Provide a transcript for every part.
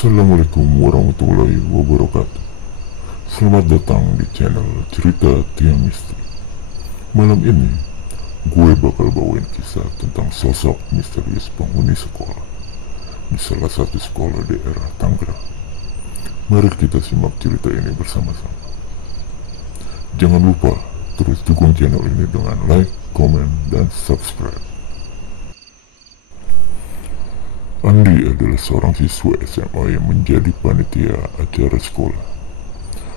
Assalamualaikum warahmatullahi wabarakatuh. Selamat datang di channel Cerita Tiang Misteri. Malam ini, gue bakal bawain kisah tentang sosok misterius penghuni sekolah di salah satu sekolah daerah Tangerang. Mari kita simak cerita ini bersama-sama. Jangan lupa terus dukung channel ini dengan like, komen, dan subscribe. Andi adalah seorang siswa SMA yang menjadi panitia acara sekolah.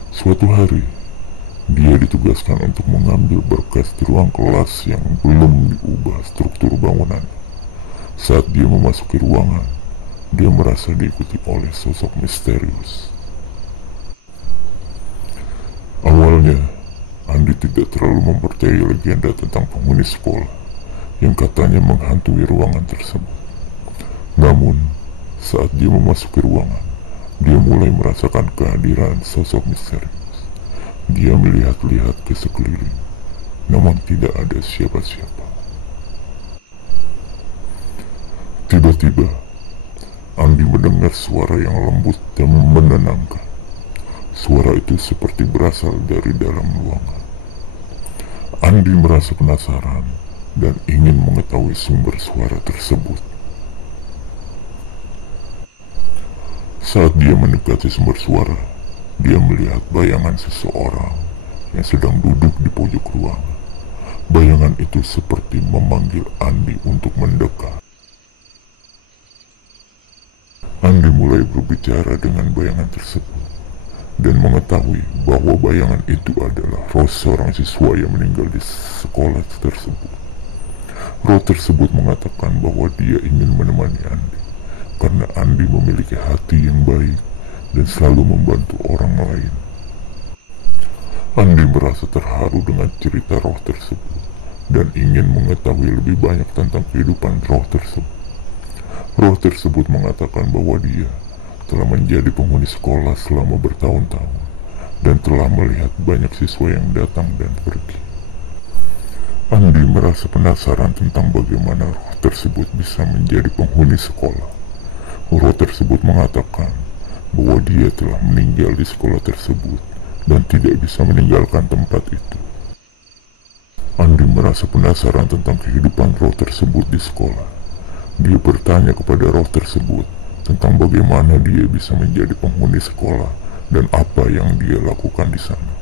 Suatu hari, dia ditugaskan untuk mengambil berkas di ruang kelas yang belum diubah struktur bangunannya. Saat dia memasuki ruangan, dia merasa diikuti oleh sosok misterius. Awalnya, Andi tidak terlalu mempercayai legenda tentang penghuni sekolah yang katanya menghantui ruangan tersebut. Namun, saat dia memasuki ruangan, dia mulai merasakan kehadiran sosok misterius. Dia melihat-lihat ke sekeliling, namun tidak ada siapa-siapa. Tiba-tiba, Andi mendengar suara yang lembut dan menenangkan. Suara itu seperti berasal dari dalam ruangan. Andi merasa penasaran dan ingin mengetahui sumber suara tersebut. Saat dia mendekati sumber suara, dia melihat bayangan seseorang yang sedang duduk di pojok ruangan. Bayangan itu seperti memanggil Andi untuk mendekat. Andi mulai berbicara dengan bayangan tersebut dan mengetahui bahwa bayangan itu adalah roh seorang siswa yang meninggal di sekolah tersebut. Roh tersebut mengatakan bahwa dia ingin menemani Andi karena Andi memiliki hati yang baik dan selalu membantu orang lain. Andi merasa terharu dengan cerita roh tersebut dan ingin mengetahui lebih banyak tentang kehidupan roh tersebut. Roh tersebut mengatakan bahwa dia telah menjadi penghuni sekolah selama bertahun-tahun dan telah melihat banyak siswa yang datang dan pergi. Andi merasa penasaran tentang bagaimana roh tersebut bisa menjadi penghuni sekolah. Roh tersebut mengatakan bahwa dia telah meninggal di sekolah tersebut dan tidak bisa meninggalkan tempat itu. Andi merasa penasaran tentang kehidupan roh tersebut di sekolah. Dia bertanya kepada roh tersebut tentang bagaimana dia bisa menjadi penghuni sekolah dan apa yang dia lakukan di sana.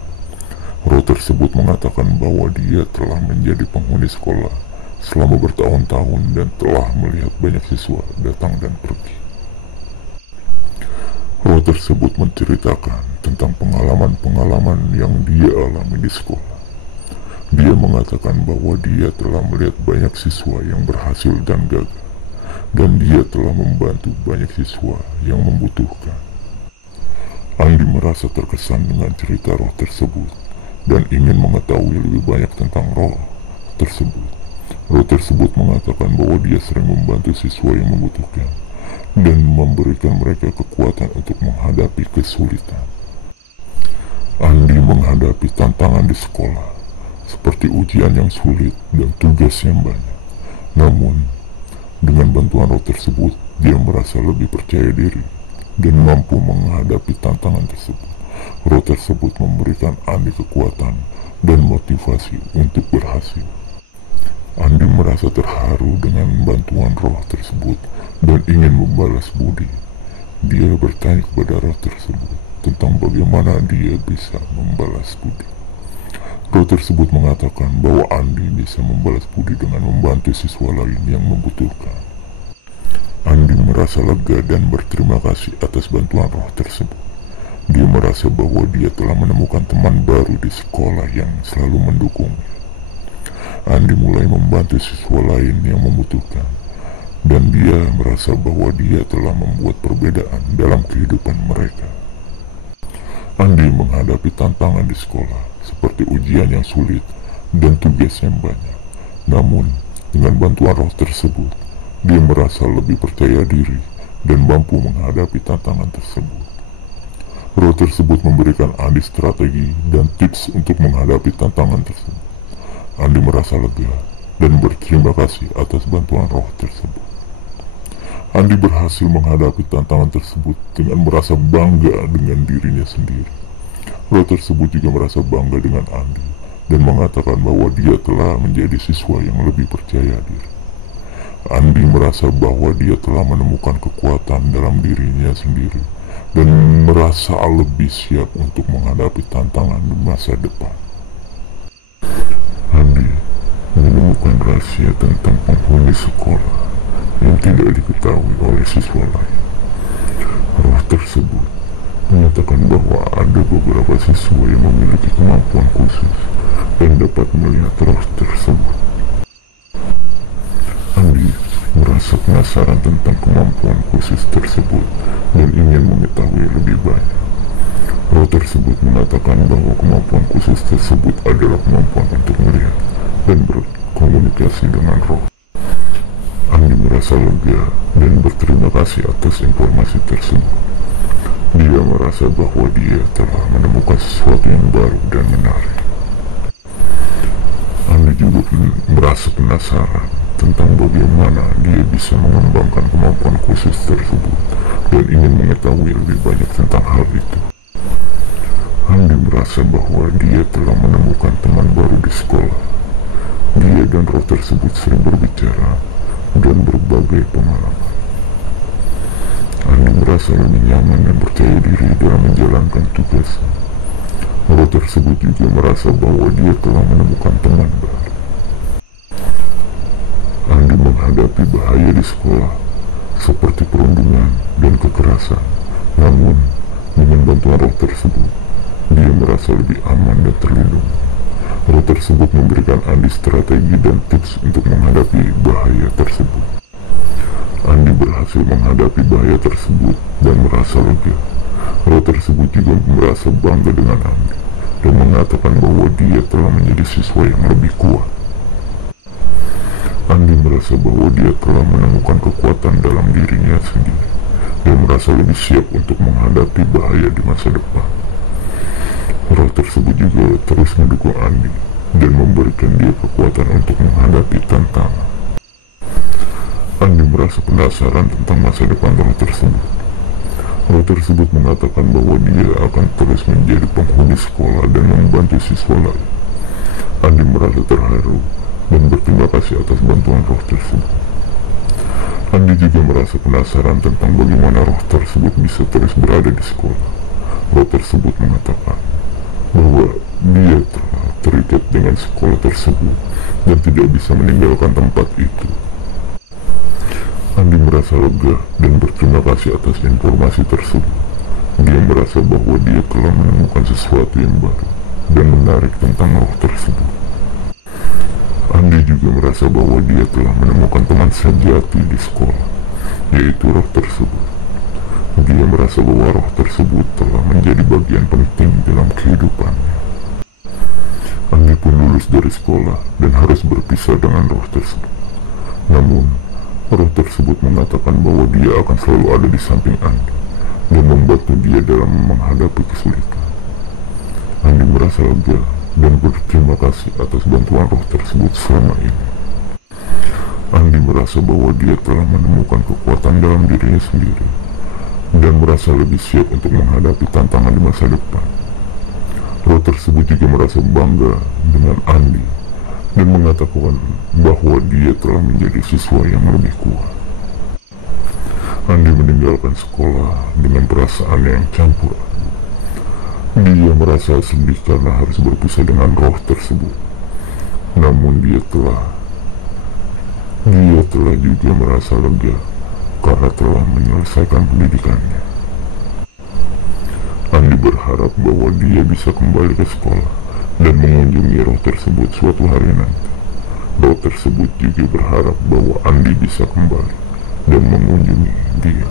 Roh tersebut mengatakan bahwa dia telah menjadi penghuni sekolah selama bertahun-tahun dan telah melihat banyak siswa datang dan pergi. Roh tersebut menceritakan tentang pengalaman-pengalaman yang dia alami di sekolah. Dia mengatakan bahwa dia telah melihat banyak siswa yang berhasil dan gagal, dan dia telah membantu banyak siswa yang membutuhkan. Andi merasa terkesan dengan cerita roh tersebut dan ingin mengetahui lebih banyak tentang roh tersebut. Roh tersebut mengatakan bahwa dia sering membantu siswa yang membutuhkan dan memberikan mereka kekuatan untuk menghadapi kesulitan. Andi menghadapi tantangan di sekolah, seperti ujian yang sulit dan tugas yang banyak. Namun, dengan bantuan roh tersebut, dia merasa lebih percaya diri dan mampu menghadapi tantangan tersebut. Roh tersebut memberikan Andi kekuatan dan motivasi untuk berhasil. Andi merasa terharu dengan bantuan roh tersebut dan ingin membalas budi. Dia bertanya kepada roh tersebut tentang bagaimana dia bisa membalas budi. Roh tersebut mengatakan bahwa Andi bisa membalas budi dengan membantu siswa lain yang membutuhkan. Andi merasa lega dan berterima kasih atas bantuan roh tersebut. Dia merasa bahwa dia telah menemukan teman baru di sekolah yang selalu mendukungnya. Andi mulai membantu siswa lain yang membutuhkan, dan dia merasa bahwa dia telah membuat perbedaan dalam kehidupan mereka. Andi menghadapi tantangan di sekolah, seperti ujian yang sulit dan tugas yang banyak. Namun, dengan bantuan roh tersebut, dia merasa lebih percaya diri dan mampu menghadapi tantangan tersebut. Roh tersebut memberikan Andi strategi dan tips untuk menghadapi tantangan tersebut. Andi merasa lega dan berterima kasih atas bantuan roh tersebut. Andi berhasil menghadapi tantangan tersebut dengan merasa bangga dengan dirinya sendiri. Roh tersebut juga merasa bangga dengan Andi dan mengatakan bahwa dia telah menjadi siswa yang lebih percaya diri. Andi merasa bahwa dia telah menemukan kekuatan dalam dirinya sendiri dan merasa lebih siap untuk menghadapi tantangan di masa depan. Andi menemukan rahasia tentang penghuni sekolah yang tidak diketahui oleh siswa lain. Roh tersebut menyatakan bahwa ada beberapa siswa yang memiliki kemampuan khusus dan dapat melihat roh tersebut. Andi merasa penasaran tentang kemampuan khusus tersebut dan ingin mengetahui lebih banyak. Roh tersebut mengatakan bahwa kemampuan khusus tersebut adalah kemampuan untuk melihat dan berkomunikasi dengan roh. Andi merasa lega dan berterima kasih atas informasi tersebut. Dia merasa bahwa dia telah menemukan sesuatu yang baru dan menarik. Andi juga merasa penasaran tentang bagaimana dia bisa mengembangkan kemampuan khusus tersebut dan ingin mengetahui lebih banyak tentang hal itu. Andi merasa bahwa dia telah menemukan teman baru di sekolah. Dia dan roh tersebut sering berbicara dan berbagai pengalaman. Andi merasa lebih nyaman dan percaya diri dalam menjalankan tugas. Roh tersebut juga merasa bahwa dia telah menemukan teman baru. Andi menghadapi bahaya di sekolah seperti perundungan dan kekerasan. Namun, dengan bantuan roh tersebut, dia merasa lebih aman dan terlindungi. Roh tersebut memberikan Andi strategi dan tips untuk menghadapi bahaya tersebut. Andi berhasil menghadapi bahaya tersebut dan merasa lega. Roh tersebut juga merasa bangga dengan Andi dan mengatakan bahwa dia telah menjadi siswa yang lebih kuat. Andi merasa bahwa dia telah menemukan kekuatan dalam dirinya sendiri dan merasa lebih siap untuk menghadapi bahaya di masa depan. Roh tersebut juga terus mendukung Andi dan memberikan dia kekuatan untuk menghadapi tantangan. Andi merasa penasaran tentang masa depan roh tersebut. Roh tersebut mengatakan bahwa dia akan terus menjadi penghuni sekolah dan membantu siswa lain. Andi merasa terharu dan berterima kasih atas bantuan roh tersebut. Andi juga merasa penasaran tentang bagaimana roh tersebut bisa terus berada di sekolah. Roh tersebut mengatakan bahwa dia telah terikat dengan sekolah tersebut dan tidak bisa meninggalkan tempat itu. Andi merasa lega dan berterima kasih atas informasi tersebut. Dia merasa bahwa dia telah menemukan sesuatu yang baru dan menarik tentang roh tersebut. Andi juga merasa bahwa dia telah menemukan teman sejati di sekolah, yaitu roh tersebut. Dia merasa bahwa roh tersebut telah menjadi bagian penting dalam kehidupannya. Andi pun lulus dari sekolah dan harus berpisah dengan roh tersebut. Namun, roh tersebut mengatakan bahwa dia akan selalu ada di samping Andi dan membantu dia dalam menghadapi kesulitan. Andi merasa lega dan berterima kasih atas bantuan roh tersebut selama ini. Andi merasa bahwa dia telah menemukan kekuatan dalam dirinya sendiri dan merasa lebih siap untuk menghadapi tantangan di masa depan. Roh tersebut juga merasa bangga dengan Andi dan mengatakan bahwa dia telah menjadi siswa yang lebih kuat. Andi meninggalkan sekolah dengan perasaan yang campur. Dia merasa sedih karena harus berpisah dengan roh tersebut. Namun dia telah juga merasa lega karena telah menyelesaikan pendidikannya. Andi berharap bahwa dia bisa kembali ke sekolah dan mengunjungi roh tersebut suatu hari nanti. Roh tersebut juga berharap bahwa Andi bisa kembali dan mengunjungi dia.